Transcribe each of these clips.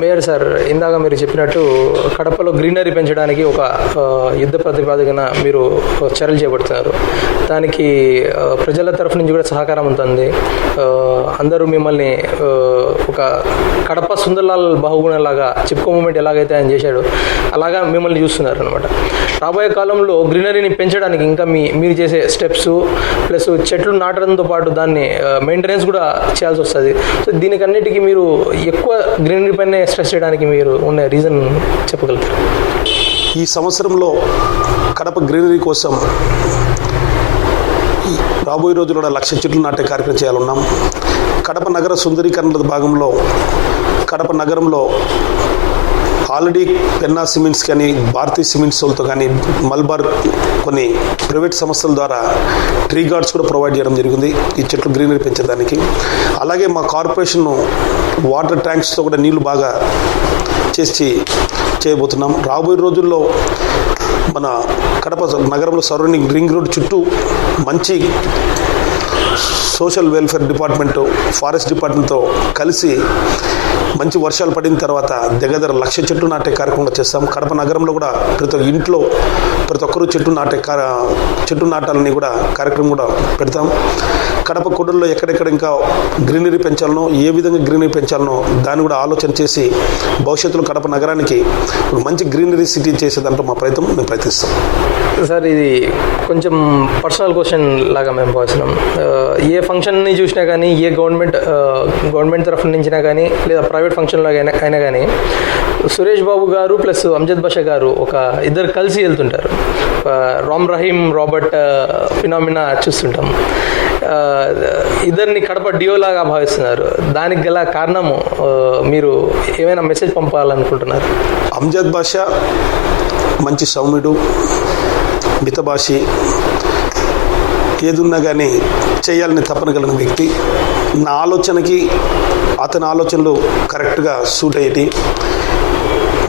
Mayor sir, ఇందాక మీరు చెప్పినట్టు కడపలో గ్రీనరీ పెంచడానికి ఒక యుద్ధ ప్రతిపాదన మీరు చర్యలు చేపడుతున్నారు. దానికి ప్రజల తరఫు నుంచి కూడా సహకారం ఉంటుంది. అందరూ మిమ్మల్ని ఒక కడప సుందర్లాల్ బాహుగుణలాగా చిప్కో మూమెంట్ ఎలాగైతే ఆయన చేశాడు అలాగా మిమ్మల్ని చూస్తున్నారు అనమాట. రాబోయే కాలంలో గ్రీనరీని పెంచడానికి ఇంకా మీరు చేసే స్టెప్స్ ప్లస్ చెట్లు నాటడంతో పాటు దాన్ని మెయింటెనెన్స్ కూడా చేయాల్సి వస్తుంది. సో దీనికన్నిటికీ మీరు ఎక్కువ గ్రీనరీ పైన స్ట్రెస్ చేయడానికి మీరు ఉన్న రీజన్ చెప్పగలుగుతారు? ఈ సంవత్సరంలో కడప గ్రీనరీ కోసం రాబోయే రోజుల్లో 1,00,000 చెట్లు నాటే కార్యక్రమం చేయాలన్నాం. కడప నగర సుందరీకరణ భాగంలో కడప నగరంలో ఆల్రెడీ పెన్నా సిమెంట్స్ కానీ భారతీయ సిమెంట్స్ వాళ్ళతో కానీ మల్బార్ కొన్ని ప్రైవేట్ సంస్థల ద్వారా ట్రీ గార్డ్స్ కూడా ప్రొవైడ్ చేయడం జరిగింది ఈ చెట్లు గ్రీనరీ పెంచడానికి. అలాగే మా కార్పొరేషన్ వాటర్ ట్యాంక్స్తో కూడా నీళ్లు బాగా చేయబోతున్నాం. రాబోయే రోజుల్లో మన కడప నగరంలో సరౌండింగ్ రింగ్ రోడ్ చుట్టూ మంచి సోషల్ వెల్ఫేర్ డిపార్ట్మెంటు ఫారెస్ట్ డిపార్ట్మెంట్తో కలిసి మంచి వర్షాలు పడిన తర్వాత దగ్గర 1,00,000 చెట్లు నాటే కార్యక్రమం చేస్తాం. కడప నగరంలో కూడా ప్రతి ఇంట్లో ప్రతి ఒక్కరూ చెట్టు నాటాలని కూడా కార్యక్రమం కూడా పెడతాం. కడప కొడల్లో ఎక్కడెక్కడ ఇంకా గ్రీనరీ పెంచాలనో ఏ విధంగా గ్రీనరీ పెంచాలనో దాన్ని కూడా ఆలోచన చేసి భవిష్యత్తులో కడప నగరానికి ఒక మంచి గ్రీనరీ సిటీ చేసే దాంట్లో మేము ప్రయత్నిస్తాం. సార్, ఇది కొంచెం పర్సనల్ క్వశ్చన్ లాగా మేము భావిస్తున్నాం. ఏ ఫంక్షన్ని చూసినా కానీ ఏ గవర్నమెంట్ తరఫు నుంచినా కానీ లేదా ప్రైవేట్ ఫంక్షన్లో అయినా కానీ సురేష్ బాబు గారు ప్లస్ అమ్జద్ బాషా గారు ఇద్దరు కలిసి వెళ్తుంటారు. రామ్ రహీం రాబర్ట్ ఫినామినా చూస్తుంటాం. ఇద్దరిని కడప డియోలాగా భావిస్తున్నారు. దానికి గల కారణము మీరు ఏమైనా మెసేజ్ పంపాలనుకుంటున్నారు? అమ్జద్ బాషా మంచి సౌమ్యుడు, మితభాషి, ఏదున్నా కానీ చేయాలని తపన కలిగిన వ్యక్తి. నా ఆలోచనకి అతని ఆలోచనలు కరెక్ట్గా సూట్ అయ్యేటి.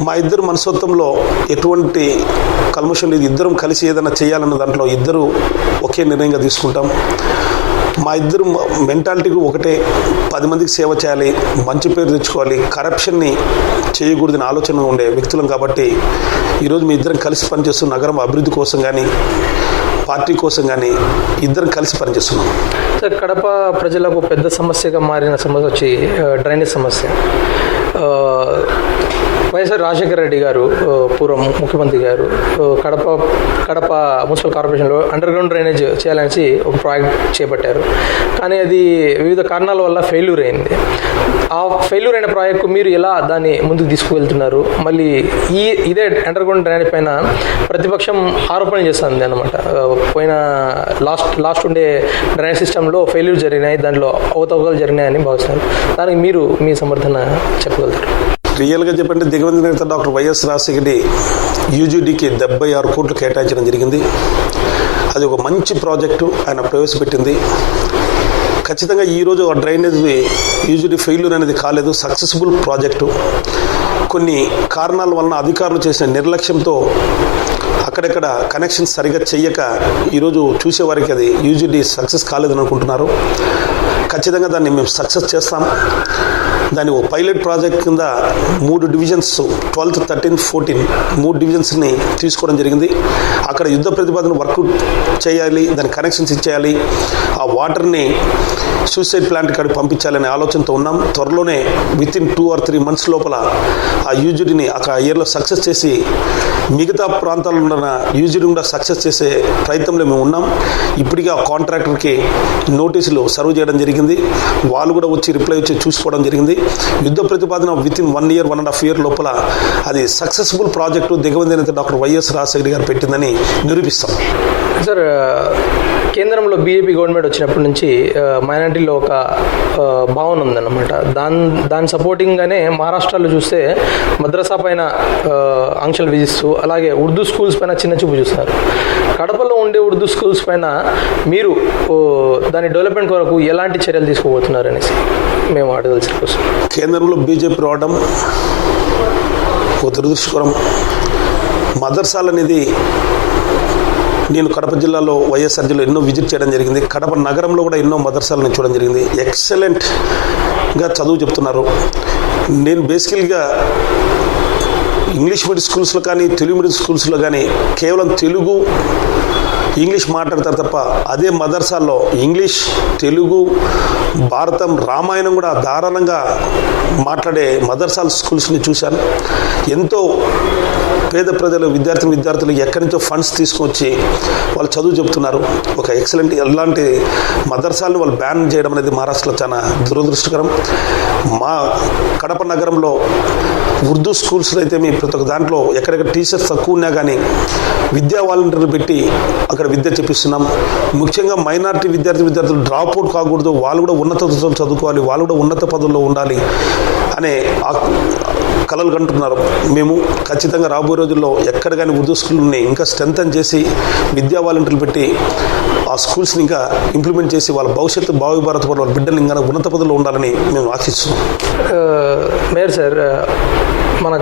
మా ఇద్దరు మనస్తత్వంలో ఎటువంటి కల్మషం లేదు. ఇద్దరం కలిసి ఏదైనా చేయాలన్న దాంట్లో ఇద్దరు ఒకే నిర్ణయంగా తీసుకుంటాం. మా ఇద్దరు మెంటాలిటీకి ఒకటే, 10 మందికి సేవ చేయాలి, మంచి పేరు తెచ్చుకోవాలి, కరప్షన్ని చేయకూడదని ఆలోచన ఉండే వ్యక్తులం. కాబట్టి ఈరోజు మీ ఇద్దరం కలిసి పనిచేస్తూ నగరం అభివృద్ధి కోసం కానీ పార్టీ కోసం కానీ ఇద్దరం కలిసి పనిచేస్తున్నాం. సార్, కడప ప్రజలకు పెద్ద సమస్యగా మారిన సమస్య వచ్చి డ్రైనేజ్ సమస్య. వైఎస్ఆర్ రాజశేఖర రెడ్డి గారు పూర్వ ముఖ్యమంత్రి గారు కడప మున్సిపల్ కార్పొరేషన్లో అండర్ గ్రౌండ్ డ్రైనేజ్ చేయాలనేసి ఒక ప్రాజెక్ట్ చేపట్టారు. కానీ అది వివిధ కారణాల వల్ల ఫెయిల్యూర్ అయింది. ఆ ఫెయిల్యూర్ అయిన ప్రాజెక్టు మీరు ఎలా దాన్ని ముందుకు తీసుకువెళ్తున్నారు? మళ్ళీ ఇదే అండర్ గ్రౌండ్ డ్రైనేజ్ పైన ప్రతిపక్షం ఆరోపణ చేస్తుంది అన్నమాట. పోయిన లాస్ట్ ఉండే డ్రైనేజ్ సిస్టంలో ఫెయిల్యూర్ జరిగినాయి, దాంట్లో అవకతవకలు జరిగినాయని భావిస్తున్నారు. దానికి మీరు మీ సమర్థన చెప్పగలుగుతారు? రియల్గా చెప్పంటే దివంగత నేత డాక్టర్ వైఎస్ రాజశేఖర యూజీడీకి 76 కోట్లు కేటాయించడం జరిగింది. అది ఒక మంచి ప్రాజెక్టు ఆయన ప్రవేశపెట్టింది. ఖచ్చితంగా ఈరోజు ఆ డ్రైనేజ్ యూజీడీ ఫెయిల్యూర్ అనేది కాలేదు, సక్సెస్ఫుల్ ప్రాజెక్టు. కొన్ని కారణాల వలన అధికారులు చేసిన నిర్లక్ష్యంతో అక్కడెక్కడ కనెక్షన్ సరిగా చెయ్యక ఈరోజు చూసేవారికి అది యూజీడీ సక్సెస్ కాలేదని అనుకుంటున్నారు. ఖచ్చితంగా దాన్ని మేము సక్సెస్ చేస్తాం. దాన్ని ఒక పైలట్ ప్రాజెక్ట్ కింద 3 డివిజన్స్ 12th, 13th, 14 3 డివిజన్స్ని తీసుకోవడం జరిగింది. అక్కడ యుద్ధ ప్రతిపాదన వర్క్ చేయాలి, దాని కనెక్షన్స్ ఇచ్చేయాలి, ఆ వాటర్ని సూసైడ్ ప్లాంట్ కాడికి పంపించాలనే ఆలోచనతో ఉన్నాం. త్వరలోనే వితిన్ 2 or 3 months లోపల ఆ యూజీడీని ఆ ఇయర్లో సక్సెస్ చేసి మిగతా ప్రాంతాల్లో ఉన్న యూజీడీ కూడా సక్సెస్ చేసే ప్రయత్నంలో మేము ఉన్నాం. ఇప్పటికీ ఆ కాంట్రాక్టర్కి నోటీసులు సర్వ్ చేయడం జరిగింది. వాళ్ళు కూడా వచ్చి రిప్లై వచ్చి చూసుకోవడం జరిగింది. యుద్ధ ప్రతిపాదన వితిన్ 1 year 1.5 year లోపల అది సక్సెస్ఫుల్ ప్రాజెక్టు దివంగత నేత డాక్టర్ వైఎస్ రాజశేఖర గారు పెట్టిందని నిరూపిస్తాం. సార్, కేంద్రంలో బీజేపీ గవర్నమెంట్ వచ్చినప్పటి నుంచి మైనారిటీలో ఒక భావన ఉందన్నమాట. దాని సపోర్టింగ్గానే మహారాష్ట్రలో చూస్తే మద్రసా పైన ఆంక్షలు విధిస్తూ అలాగే ఉర్దూ స్కూల్స్ పైన చిన్న చూపు చూస్తారు. కడపలో ఉండే ఉర్దూ స్కూల్స్ పైన మీరు దాని డెవలప్మెంట్ కొరకు ఎలాంటి చర్యలు తీసుకోబోతున్నారు అనేసి మేము అడగాల్సిన కోసం. కేంద్రంలో బీజేపీ రావడం ఒక దురదృష్టకరం. మదర్సాలు అనేది నేను కడప జిల్లాలో వైఎస్ఆర్ జిల్లా ఎన్నో విజిట్ చేయడం జరిగింది. కడప నగరంలో కూడా ఎన్నో మదర్సాలను చూడడం జరిగింది. ఎక్సలెంట్గా చదువు చెప్తున్నారు. నేను బేసికల్గా ఇంగ్లీష్ మీడియం స్కూల్స్లో కానీ తెలుగు మీడియం స్కూల్స్లో కానీ కేవలం తెలుగు ఇంగ్లీష్ మాట్లాడతారు తప్ప అదే మదర్సాల్లో ఇంగ్లీష్, తెలుగు, భారతం, రామాయణం కూడా ధారాళంగా మాట్లాడే మదర్సాల స్కూల్స్ని చూశాను. ఎంతో పేద ప్రజలు విద్యార్థులు ఎక్కడి నుంచో ఫండ్స్ తీసుకొచ్చి వాళ్ళు చదువు చెప్తున్నారు. ఒక ఎక్సలెంట్ ఇలాంటి మదర్సాలను వాళ్ళు బ్యాన్ చేయడం అనేది మహారాష్ట్రలో చాలా దురదృష్టకరం. మా కడప నగరంలో ఉర్దూ స్కూల్స్లో అయితే మీ ప్రతి ఒక్క దాంట్లో ఎక్కడెక్కడ టీచర్స్ తక్కువ ఉన్నా కానీ విద్యా వాలంటీర్లు పెట్టి అక్కడ విద్య చెప్పిస్తున్నాం. ముఖ్యంగా మైనారిటీ విద్యార్థులు డ్రాప్ అవుట్ కాకూడదు, వాళ్ళు కూడా ఉన్నత చదువుకోవాలి, వాళ్ళు కూడా ఉన్నత పదవుల్లో ఉండాలి అనే కలలు కంటున్నారు. మేము ఖచ్చితంగా రాబోయే రోజుల్లో ఎక్కడ కానీ ఉర్దూ స్కూల్ని ఇంకా స్ట్రెంథన్ చేసి విద్యా వాలంటీర్లు పెట్టి ఆ స్కూల్స్ని ఇంకా ఇంప్లిమెంట్ చేసి వాళ్ళ భవిష్యత్తు భావి భారత వాళ్ళ బిడ్డలు ఇంకా ఉన్నత పదవుల్లో ఉండాలని మేము ఆశిస్తున్నాం. మేయర్ సార్, మన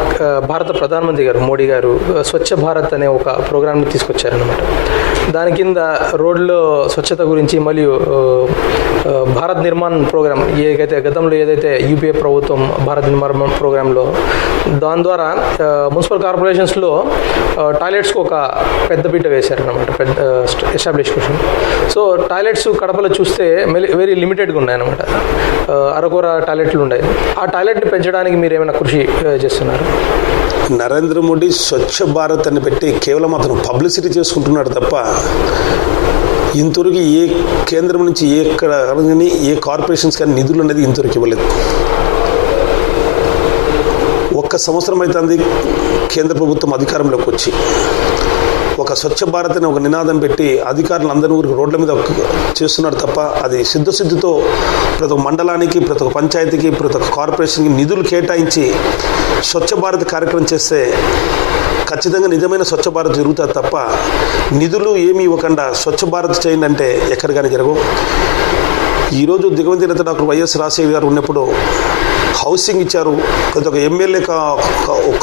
భారత ప్రధానమంత్రి గారు మోడీ గారు స్వచ్ఛ భారత్ అనే ఒక ప్రోగ్రామ్ని తీసుకొచ్చారనమాట. దాని కింద రోడ్లో స్వచ్ఛత గురించి మరియు భారత్ నిర్మాణ్ ప్రోగ్రామ్ గతంలో ఏదైతే యూపీఏ ప్రభుత్వం భారత్ నిర్మాణ్ ప్రోగ్రాంలో దాని ద్వారా మున్సిపల్ కార్పొరేషన్స్లో టాయిలెట్స్కి ఒక పెద్దపీట వేశారనమాట, పెద్ద ఎస్టాబ్లిష్మెంట్. సో టాయిలెట్స్ కడపలో చూస్తే వెరీ లిమిటెడ్గా ఉన్నాయన్నమాట, అరకొర టాయిలెట్లు ఉన్నాయి. ఆ టాయిలెట్ని పెంచడానికి మీరు ఏమైనా కృషి చేస్తున్నారు? నరేంద్ర మోడీ స్వచ్ఛ భారత్ అని పెట్టి కేవలం అతను పబ్లిసిటీ చేసుకుంటున్నాడు తప్ప ఇంతవరకు ఏ కేంద్రం నుంచి ఏ కార్పొరేషన్స్ కానీ నిధులు అనేది ఇంతవరకు ఇవ్వలేదు. ఒక్క సంవత్సరం అవుతుంది కేంద్ర ప్రభుత్వం అధికారంలోకి వచ్చి ఒక స్వచ్ఛ భారత్ అని ఒక నినాదం పెట్టి అధికారులు అందరి ఊరికి రోడ్ల మీద చేస్తున్నారు తప్ప అది సిద్ధసిద్ధితో ప్రతి ఒక్క మండలానికి, ప్రతి ఒక్క పంచాయతీకి, ప్రతి ఒక్క కార్పొరేషన్కి నిధులు కేటాయించి స్వచ్ఛ భారత్ కార్యక్రమం చేస్తే ఖచ్చితంగా నిజమైన స్వచ్ఛ భారత్ జరుగుతుంది తప్ప నిధులు ఏమీ ఇవ్వకుండా స్వచ్ఛ భారత్ చేయండి అంటే ఎక్కడ కానీ జరగవు. ఈరోజు దివంగత నేత డాక్టర్ వైఎస్ రాజశేఖర్ గారు ఉన్నప్పుడు హౌసింగ్ ఇచ్చారు. ప్రతి ఒక్క ఎమ్మెల్యే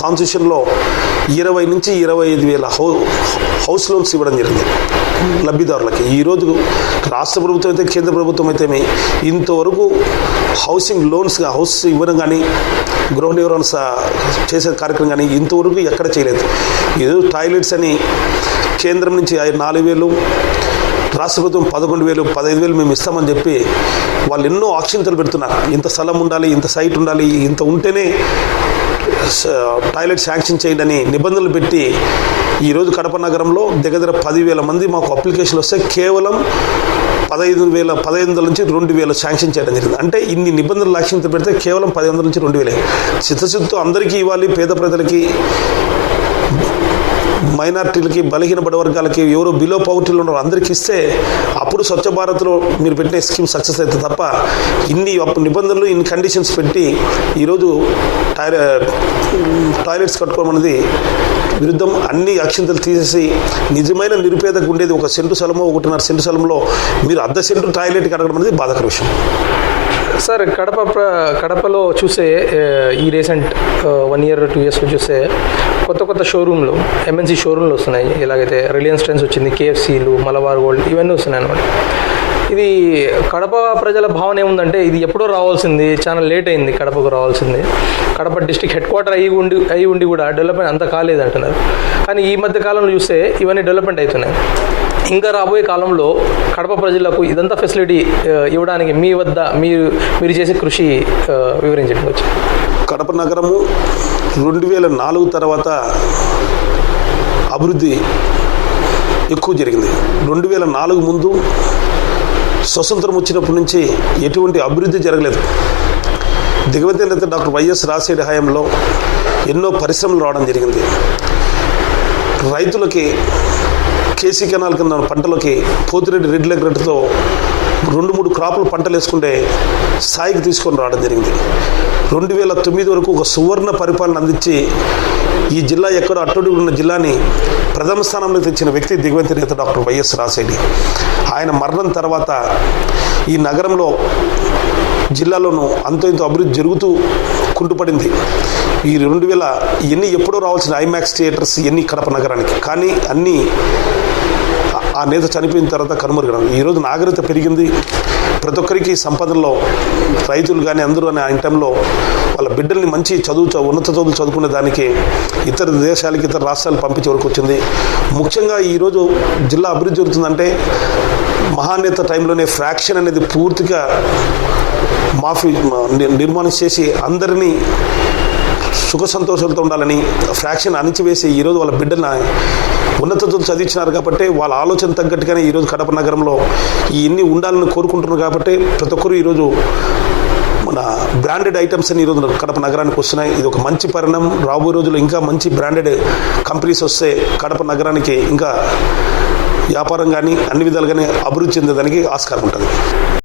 కాన్స్టిట్యూషన్లో 20 నుంచి 25 వేల హౌస్ లోన్స్ ఇవ్వడం జరిగింది లబ్ధిదారులకి. ఈరోజు రాష్ట్ర ప్రభుత్వం అయితే కేంద్ర ప్రభుత్వం అయితే ఇంతవరకు హౌసింగ్ లోన్స్గా హౌస్ ఇవ్వడం కానీ గృహ నిర్వహణ చేసే కార్యక్రమం కానీ ఇంతవరకు ఎక్కడ చేయలేదు. ఏదో టాయిలెట్స్ అని కేంద్రం నుంచి 4,000, రాష్ట్ర ప్రభుత్వం 11,000, 15,000 మేము ఇస్తామని చెప్పి వాళ్ళు ఎన్నో ఆక్షింతలు పెడుతున్నారు. ఇంత స్థలం ఉండాలి, ఇంత సైట్ ఉండాలి, ఇంత ఉంటేనే టాయిలెట్ శాంక్షన్ చేయండి అని నిబంధనలు పెట్టి ఈరోజు కడప నగరంలో దగ్గర 10,000 మంది మాకు అప్లికేషన్ వస్తే కేవలం 15,500 నుంచి 2,000 శాంక్షన్ చేయడం జరిగింది. అంటే ఇన్ని నిబంధనలు లక్ష్యంతో పెడితే కేవలం 1,500 నుంచి 2,000 చిత్తశుద్ధితో అందరికీ ఇవ్వాలి. పేద ప్రజలకి, మైనార్టీలకి, బలహీన బడ వర్గాలకి, ఎవరో బిలో పవర్టీలో ఉన్నారో అందరికీ ఇస్తే అప్పుడు స్వచ్ఛ భారత్లో మీరు పెట్టిన స్కీమ్ సక్సెస్ అవుతుంది తప్ప ఇన్ని నిబంధనలు, ఇన్ని కండిషన్స్ పెట్టి ఈరోజు టాయిలెట్స్ కట్టుకోమన్నది విరుద్ధం. అన్ని అక్షింతలు తీసేసి నిజమైన నిరుపేదకు ఉండేది 1 సెంటు స్థలమో 1.5 సెంటు స్థలంలో మీరు 1/2 సెంటు టాయిలెట్ కడగడం అనేది బాధాకర విషయం. సార్, కడపలో చూస్తే ఈ రీసెంట్ 1 year 2 yearsలో చూస్తే కొత్త షోరూమ్లు, ఎంఎన్సీ షోరూమ్లు వస్తున్నాయి. ఎలాగైతే రిలయన్స్ ట్రెండ్స్ వచ్చింది, కేఎఫ్సీలు, మలబార్ గోల్డ్ ఇవన్నీ వస్తున్నాయి అన్నమాట. ఇది కడప ప్రజల భావన ఏముందంటే ఇది ఎప్పుడో రావాల్సింది, చాలా లేట్ అయింది కడపకు రావాల్సింది. కడప డిస్ట్రిక్ట్ హెడ్ క్వార్టర్ అయి ఉండి కూడా డెవలప్మెంట్ అంత కాలేదు అంటున్నారు. కానీ ఈ మధ్య కాలంలో చూస్తే ఇవన్నీ డెవలప్మెంట్ అవుతున్నాయి. ఇంకా రాబోయే కాలంలో కడప ప్రజలకు ఇదంతా ఫెసిలిటీ ఇవ్వడానికి మీ వద్ద మీరు చేసే కృషి వివరించండి వచ్చి. కడప నగరము 2004 తర్వాత అభివృద్ధి ఎక్కువ జరిగింది. 2004 ముందు స్వతంత్రం వచ్చినప్పటి నుంచి ఎటువంటి అభివృద్ధి జరగలేదు. దివంగత నేత డాక్టర్ వైఎస్ రాజశేఖర్ హయాంలో ఎన్నో పరిశ్రమలు రావడం జరిగింది. రైతులకి కేసీ కెనాల్ కింద పంటలకి పోతిరెడ్డి రెడ్ లెగ్రెడ్తో 2-3 క్రాపులు పంటలు వేసుకుంటే స్థాయికి తీసుకొని రావడం జరిగింది. 2009 వరకు ఒక సువర్ణ పరిపాలన అందించి ఈ జిల్లా ఎక్కడో అట్టడుగు ఉన్న జిల్లాని ప్రథమ స్థానంలో తెచ్చిన వ్యక్తి దివంగత నేత డాక్టర్ వైఎస్ రాజశేఖర్. ఆయన మరణం తర్వాత ఈ నగరంలో, జిల్లాలోనూ అంతో ఇంతో అభివృద్ధి జరుగుతూ కుంటుపడింది. ఈ 2000 ఎప్పుడో రావాల్సిన ఐమాక్స్ థియేటర్స్ ఎన్ని కడప నగరానికి, కానీ అన్నీ ఆ నేత చనిపోయిన తర్వాత కనుమరుగడం. ఈరోజు నాగరికత పెరిగింది. ప్రతి ఒక్కరికి సంపదల్లో రైతులు కానీ అందరూ అని ఆయన టైంలో వాళ్ళ బిడ్డల్ని మంచి ఉన్నత చదువులు చదువుకునే దానికి ఇతర దేశాలకి ఇతర రాష్ట్రాలకు పంపించే వరకు వచ్చింది. ముఖ్యంగా ఈరోజు జిల్లా అభివృద్ధి జరుగుతుందంటే మహానేత టైంలోనే ఫ్రాక్షన్ అనేది పూర్తిగా నిర్మాణం చేసి అందరినీ సుఖ సంతోషాలతో ఉండాలని ఫ్రాక్షన్ అణిచివేసి ఈరోజు వాళ్ళ బిడ్డల ఉన్నత చదువులు చదివించినారు కాబట్టి వాళ్ళ ఆలోచన తగ్గట్టుగానే ఈరోజు కడప నగరంలో ఇన్ని ఉండాలని కోరుకుంటున్నారు. కాబట్టి ప్రతి ఒక్కరు ఈరోజు మన బ్రాండెడ్ ఐటమ్స్ అని ఈరోజు కడప నగరానికి వస్తున్నాయి. ఇది ఒక మంచి పరిణామం. రాబోయే రోజుల్లో ఇంకా మంచి బ్రాండెడ్ కంపెనీస్ వస్తే కడప నగరానికి ఇంకా వ్యాపారం కానీ అన్ని విధాలుగానే అభివృద్ధి చెందేదానికి ఆస్కారం ఉంటుంది.